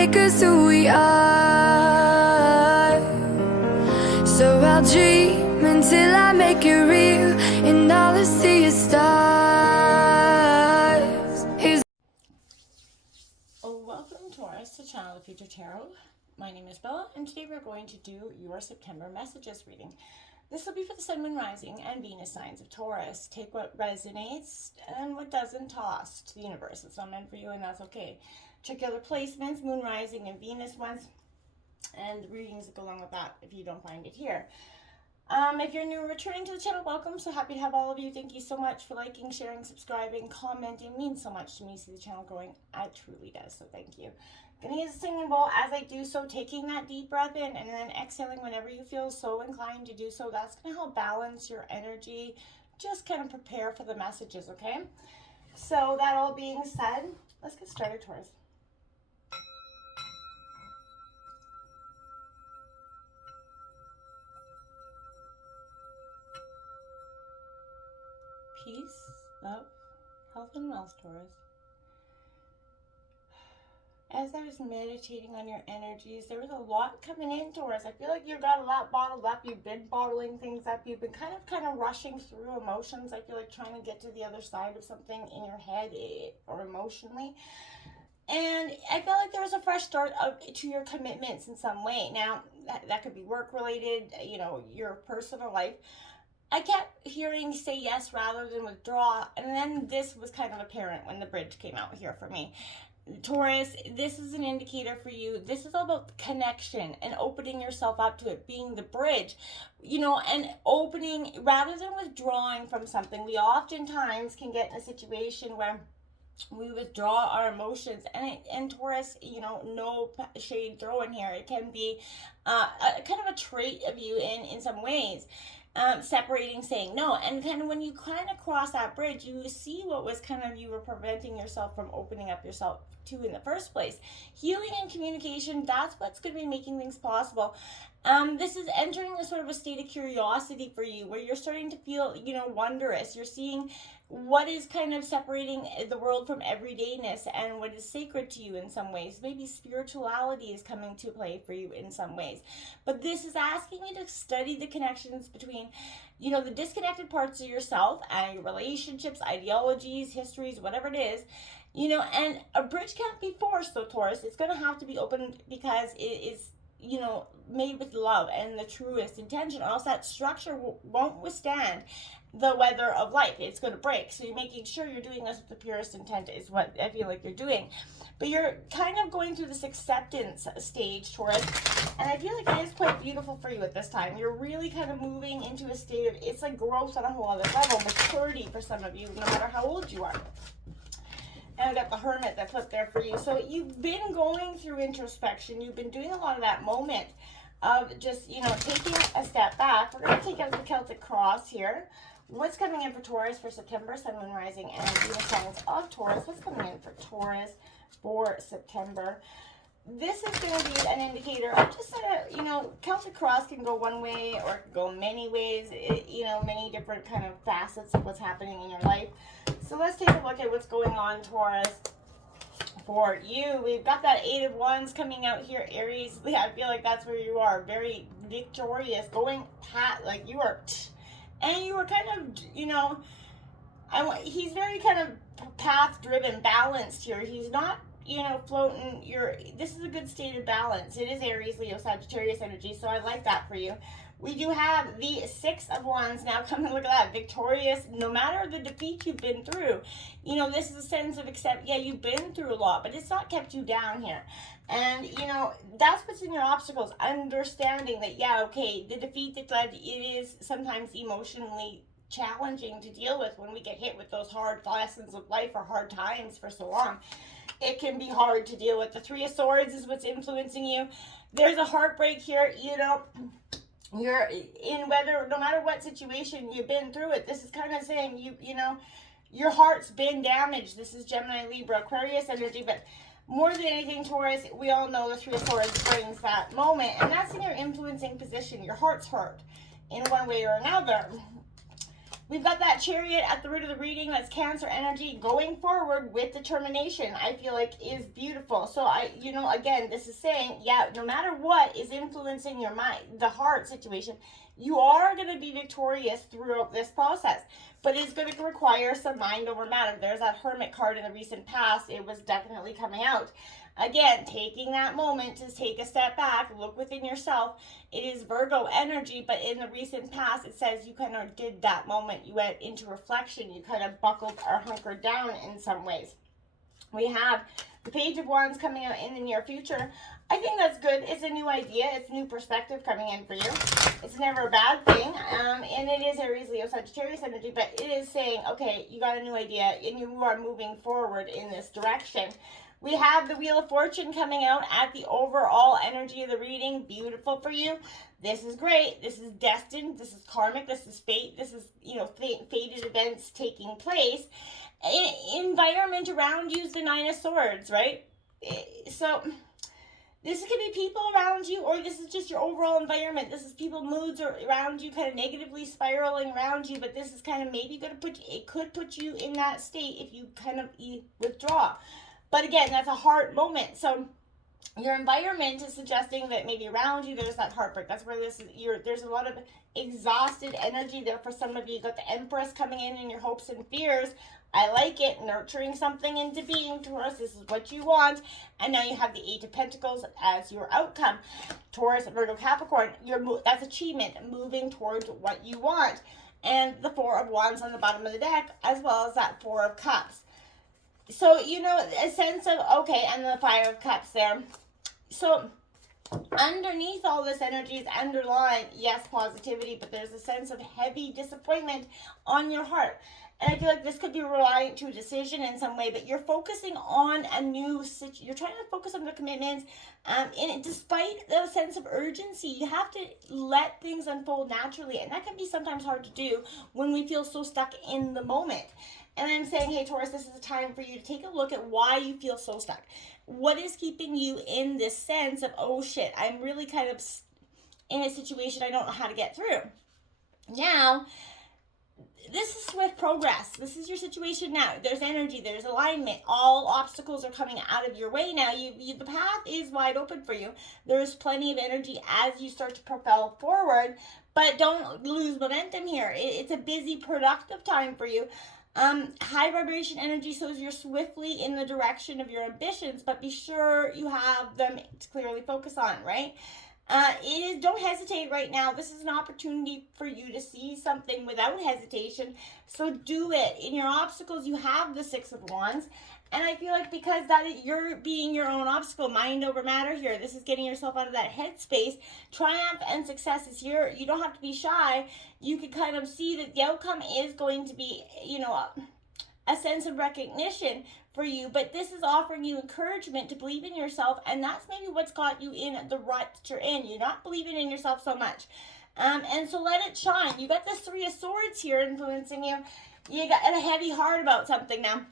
make us who we are. So I'll dream until I make it real, and all I see is stars. Welcome, Taurus, to Channel of Future Tarot. My name is Bella, and today we're going to do your September messages reading. This will be for the Sun, Moon, Rising, and Venus signs of Taurus. Take what resonates and what doesn't, toss to the universe. It's not meant for you, and that's okay. Check your other placements, Moon, Rising, and Venus ones, and the readings that go along with that if you don't find it here. If you're new or returning to the channel, welcome. So happy to have all of you. Thank you so much for liking, sharing, subscribing, commenting. It means so much to me to see the channel growing. It truly does, so thank you. Gonna use a singing bowl as I do so, taking that deep breath in and then exhaling whenever you feel so inclined to do so. That's gonna help balance your energy. Just kind of prepare for the messages, okay? So that all being said, let's get started, Taurus. Peace, love, health, and wealth, Taurus. As I was meditating on your energies, there was a lot coming in, Taurus. I feel like you've got a lot bottled up. You've been bottling things up. You've been kind of rushing through emotions. I feel like trying to get to the other side of something in your head or emotionally. And I felt like there was a fresh start to your commitments in some way. Now, that could be work-related, your personal life. I kept hearing say yes rather than withdraw, and then this was kind of apparent when the bridge came out here for me. Taurus, this is an indicator for you. This is all about connection and opening yourself up to it, being the bridge, and opening rather than withdrawing from something. We oftentimes can get in a situation where we withdraw our emotions, and Taurus, no shade thrown here. It can be kind of a trait of you in some ways. Separating, saying no, and kind of when you kind of cross that bridge, you see what was kind of you were preventing yourself from opening up yourself to in the first place. Healing and communication, that's what's going to be making things possible. This is entering a sort of a state of curiosity for you, where you're starting to feel, wondrous. You're seeing what is kind of separating the world from everydayness and what is sacred to you in some ways. Maybe spirituality is coming to play for you in some ways. But this is asking you to study the connections between, the disconnected parts of yourself and your relationships, ideologies, histories, whatever it is. And a bridge can't be forced, though, Taurus. It's going to have to be opened because it is, made with love and the truest intention, or else that structure won't withstand the weather of life. It's going to break. So you're making sure you're doing this with the purest intent is what I feel like you're doing. But you're kind of going through this acceptance stage, Taurus, and I feel like it is quite beautiful for you at this time. You're really kind of moving into a state of, it's like growth on a whole other level, maturity for some of you, no matter how old you are. And I've got the Hermit that flipped there for you. So you've been going through introspection. You've been doing a lot of that moment of just, taking a step back. We're going to take out the Celtic Cross here. What's coming in for Taurus for September, Sun, Moon, Rising, and Venus signs of Taurus? What's coming in for Taurus for September? This is going to be an indicator of just, Celtic Cross can go one way or it can go many ways, many different kind of facets of what's happening in your life. So let's take a look at what's going on, Taurus, for you. We've got that Eight of Wands coming out here, Aries. I feel like that's where you are, very victorious, going pat, like you are, and you were kind of, he's very kind of path-driven, balanced here. He's not, floating. This is a good state of balance. It is Aries, Leo, Sagittarius energy, so I like that for you. We do have the Six of Wands now coming. Look at that, victorious. No matter the defeat you've been through, this is a sense of you've been through a lot, but it's not kept you down here. And, that's what's in your obstacles. Understanding that, the defeat that led, it is sometimes emotionally challenging to deal with when we get hit with those hard lessons of life or hard times for so long. It can be hard to deal with. The Three of Swords is what's influencing you. There's a heartbreak here, you're in no matter what situation you've been through it. This is kind of saying your heart's been damaged. This is Gemini, Libra, Aquarius energy, but more than anything, Taurus, we all know the Three of Swords brings that moment, and that's in your influencing position. Your heart's hurt in one way or another. We've got that Chariot at the root of the reading. That's Cancer energy going forward with determination. I feel like is beautiful. So again, this is saying, yeah, no matter what is influencing your mind, the heart situation, you are going to be victorious throughout this process. But it's going to require some mind over matter. There's that Hermit card in the recent past. It was definitely coming out. Again, taking that moment to take a step back, look within yourself. It is Virgo energy, but in the recent past, it says you kind of did that moment. You went into reflection. You kind of buckled or hunkered down in some ways. We have the Page of Wands coming out in the near future. I think that's good. It's a new idea. It's a new perspective coming in for you. It's never a bad thing. And it is Aries, Leo, Sagittarius energy, but it is saying, okay, you got a new idea and you are moving forward in this direction. We have the Wheel of Fortune coming out at the overall energy of the reading. Beautiful for you. This is great. This is destined. This is karmic. This is fate. This is, fated events taking place. Environment around you is the Nine of Swords, right? So this could be people around you, or this is just your overall environment. This is people, moods around you, kind of negatively spiraling around you, but this is kind of maybe going to it could put you in that state if you kind of withdraw. But again, that's a heart moment. So your environment is suggesting that maybe around you there's that heartbreak. That's where there's a lot of exhausted energy there for some of you. You got the Empress coming in your hopes and fears. I like it. Nurturing something into being, Taurus. This is what you want. And now you have the Eight of Pentacles as your outcome. Taurus, Virgo, Capricorn. That's achievement, moving towards what you want. And the Four of Wands on the bottom of the deck, as well as that Four of Cups. So, a sense of, okay, and the Five of Cups there. So, underneath all this energy is underlined, yes, positivity, but there's a sense of heavy disappointment on your heart. And I feel like this could be reliant to a decision in some way, but you're focusing on a new situation. You're trying to focus on the commitments. And despite the sense of urgency, you have to let things unfold naturally. And that can be sometimes hard to do when we feel so stuck in the moment. And I'm saying, hey, Taurus, this is a time for you to take a look at why you feel so stuck. What is keeping you in this sense of, oh, shit, I'm really kind of in a situation I don't know how to get through. Now, this is with progress. This is your situation now. There's energy. There's alignment. All obstacles are coming out of your way now. The path is wide open for you. There's plenty of energy as you start to propel forward. But don't lose momentum here. It's a busy, productive time for you. High vibration energy, so you're swiftly in the direction of your ambitions, but be sure you have them to clearly focus on, right? Don't hesitate right now. This is an opportunity for you to see something without hesitation. So do it. In your obstacles, you have the Six of Wands. And I feel like because you're being your own obstacle, mind over matter here. This is getting yourself out of that headspace. Triumph and success is here. You don't have to be shy. You can kind of see that the outcome is going to be, a sense of recognition for you. But this is offering you encouragement to believe in yourself. And that's maybe what's got you in the rut that you're in. You're not believing in yourself so much. And so let it shine. You got this Three of Swords here influencing you. You got a heavy heart about something now.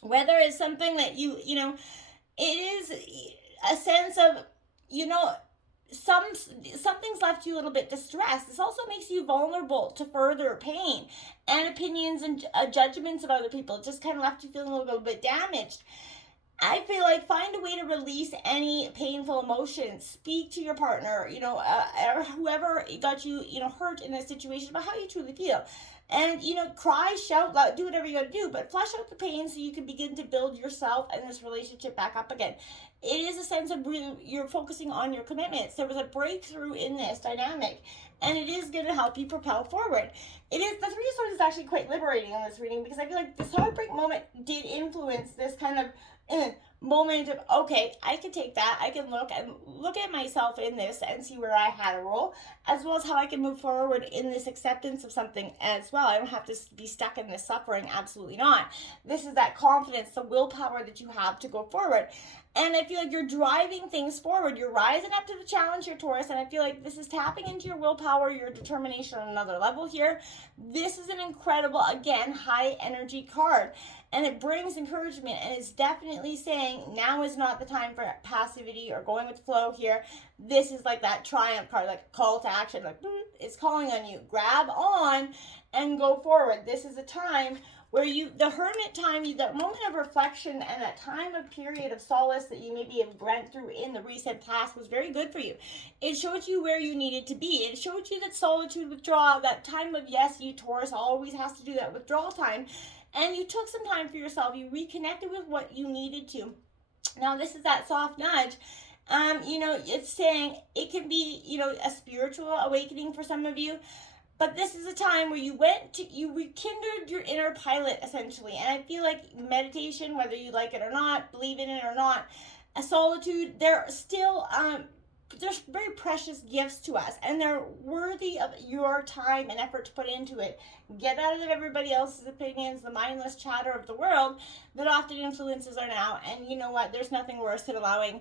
Whether it's something that it is a sense of, something's left you a little bit distressed. This also makes you vulnerable to further pain and opinions and judgments of other people. It just kind of left you feeling a little bit damaged. I feel like find a way to release any painful emotions. Speak to your partner, or whoever got you, hurt in a situation about how you truly feel. And, cry, shout, loud, do whatever you got to do, but flush out the pain so you can begin to build yourself and this relationship back up again. It is a sense of you're focusing on your commitments. There was a breakthrough in this dynamic, and it is going to help you propel forward. The Three of Swords is actually quite liberating on this reading because I feel like this heartbreak moment did influence this kind of moment of, okay, I can take that. I can look at myself in this and see where I had a role, as well as how I can move forward in this acceptance of something as well. I don't have to be stuck in this suffering. Absolutely not. This is that confidence, the willpower that you have to go forward. And I feel like you're driving things forward. You're rising up to the challenge here, Taurus. And I feel like this is tapping into your willpower, your determination on another level here. This is an incredible, again, high energy card. and it brings encouragement, and it's definitely saying now is not the time for passivity or going with the flow here. This is like that triumph card, like call to action, like it's calling on you. Grab on and go forward. This is a time where the hermit time, that moment of reflection and that time of period of solace that you maybe have went through in the recent past was very good for you. It showed you where you needed to be. It showed you that solitude, withdrawal, that time of, yes, you Taurus always has to do that withdrawal time. And you took some time for yourself. You reconnected with what you needed to. Now, this is that soft nudge. It's saying it can be, a spiritual awakening for some of you. But this is a time where you rekindled your inner pilot, essentially. And I feel like meditation, whether you like it or not, believe in it or not, a solitude, they're still, they're very precious gifts to us. And they're worthy of your time and effort to put into it. Get out of everybody else's opinions, the mindless chatter of the world that often influences our now. And you know what? There's nothing worse than allowing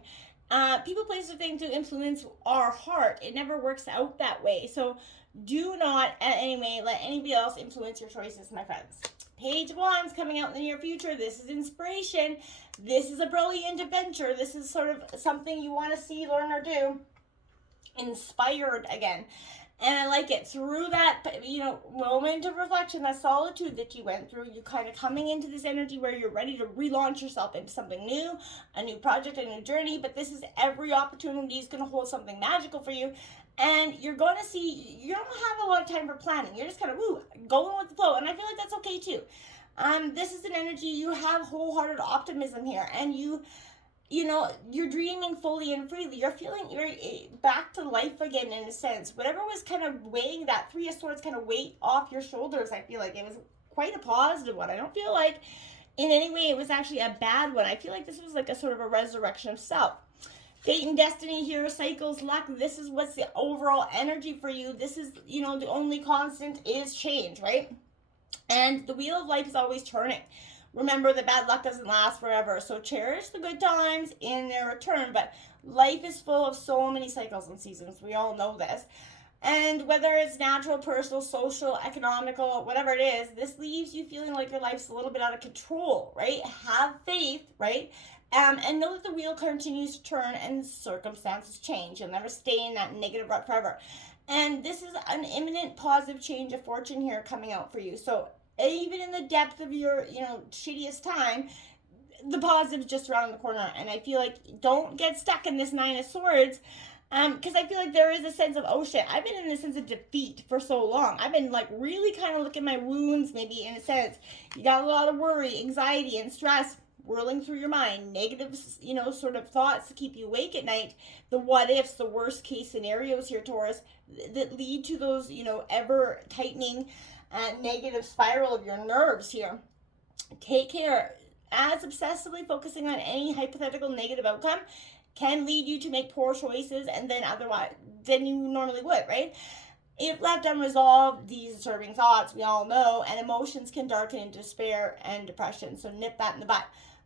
people, places, or things to influence our heart. It never works out that way. So do not, in any way, let anybody else influence your choices, my friends. Page of Wands coming out in the near future. This is inspiration. This is a brilliant adventure. This is sort of something you want to see, learn, or do. Inspired again. And I like it. Through that, moment of reflection, that solitude that you went through, you kind of coming into this energy where you're ready to relaunch yourself into something new, a new project, a new journey. But this is every opportunity is going to hold something magical for you. And you're going to see, you don't have a lot of time for planning. You're just kind of, going with the flow. And I feel like that's okay too. This is an energy, you have wholehearted optimism here. And you're dreaming fully and freely. You're feeling you're back to life again in a sense. Whatever was kind of weighing that Three of Swords kind of weight off your shoulders, I feel like it was quite a positive one. I don't feel like in any way it was actually a bad one. I feel like this was like a sort of a resurrection of self. Fate and destiny here, cycles, luck. This is what's the overall energy for you. This is, the only constant is change, right? And the wheel of life is always turning. Remember that bad luck doesn't last forever. So cherish the good times in their return. But life is full of so many cycles and seasons. We all know this. And whether it's natural, personal, social, economical, whatever it is, this leaves you feeling like your life's a little bit out of control, right? Have faith, right? And know that the wheel continues to turn and circumstances change. You'll never stay in that negative rut forever. And this is an imminent positive change of fortune here coming out for you. So even in the depth of your, shittiest time, the positive's just around the corner. And I feel like don't get stuck in this Nine of Swords. Because I feel like there is a sense of, oh shit, I've been in a sense of defeat for so long. I've been like really kind of looking at my wounds, maybe in a sense. You got a lot of worry, anxiety, and stress whirling through your mind, negative, sort of thoughts to keep you awake at night, the what ifs, the worst case scenarios here, Taurus, that lead to those, ever tightening negative spiral of your nerves here. Take care. As obsessively focusing on any hypothetical negative outcome can lead you to make poor choices and then than you normally would, right? If left unresolved, these disturbing thoughts, we all know, and emotions can darken into despair and depression. So nip that in the bud.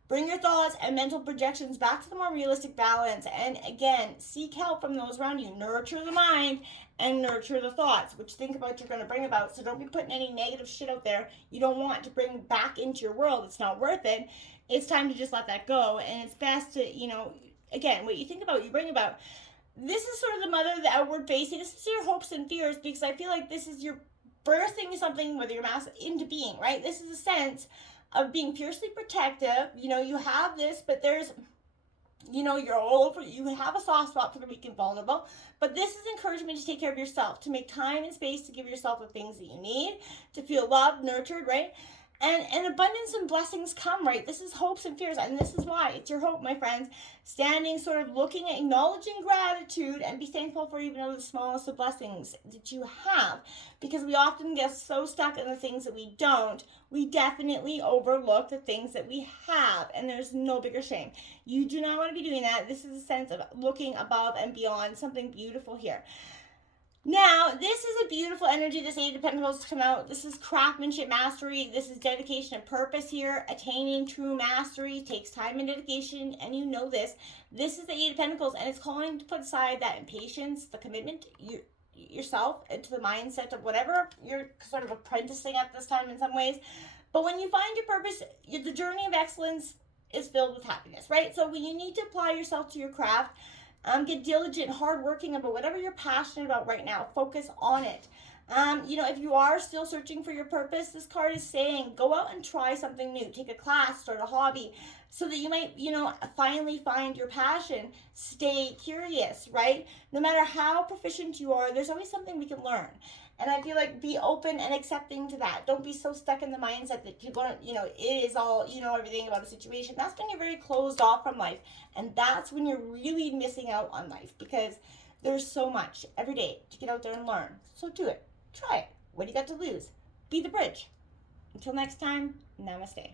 Bring your thoughts and mental projections back to the more realistic balance. And again, seek help from those around you. Nurture the mind and nurture the thoughts, which think about you're going to bring about. So don't be putting any negative shit out there you don't want to bring back into your world. It's not worth it. It's time to just let that go. And it's best to, again, what you think about, you bring about. This is sort of the mother of the outward facing. This is your hopes and fears, because I feel like this is your birthing something with your mass into being, right? This is a sense of being fiercely protective. You have this, but there's, you're all over, you have a soft spot for the weak and vulnerable, but this is encouragement to take care of yourself, to make time and space to give yourself the things that you need, to feel loved, nurtured, right? And abundance and blessings come, right? This is hopes and fears, and this is why. It's your hope, my friends. Standing, sort of looking at, acknowledging gratitude, and be thankful for even the smallest of blessings that you have. Because we often get so stuck in the things that we don't. We definitely overlook the things that we have, and there's no bigger shame. You do not want to be doing that. This is a sense of looking above and beyond, something beautiful here. Now, this is a beautiful energy, this Eight of Pentacles come out. This is craftsmanship, mastery. This is dedication and purpose here. Attaining true mastery takes time and dedication, and you know this. This is the Eight of Pentacles, and it's calling to put aside that impatience, the commitment, yourself, into the mindset of whatever you're sort of apprenticing at this time in some ways. But when you find your purpose, the journey of excellence is filled with happiness, right? So when you need to apply yourself to your craft, get diligent, hardworking about whatever you're passionate about right now. Focus on it. If you are still searching for your purpose, this card is saying go out and try something new. Take a class, start a hobby, so that you might, finally find your passion. Stay curious, right? No matter how proficient you are, there's always something we can learn. And I feel like be open and accepting to that. Don't be so stuck in the mindset that you're going to, it is all, everything about a situation. That's when you're very closed off from life. And that's when you're really missing out on life, because there's so much every day to get out there and learn. So do it. Try it. What do you got to lose? Be the bridge. Until next time, namaste.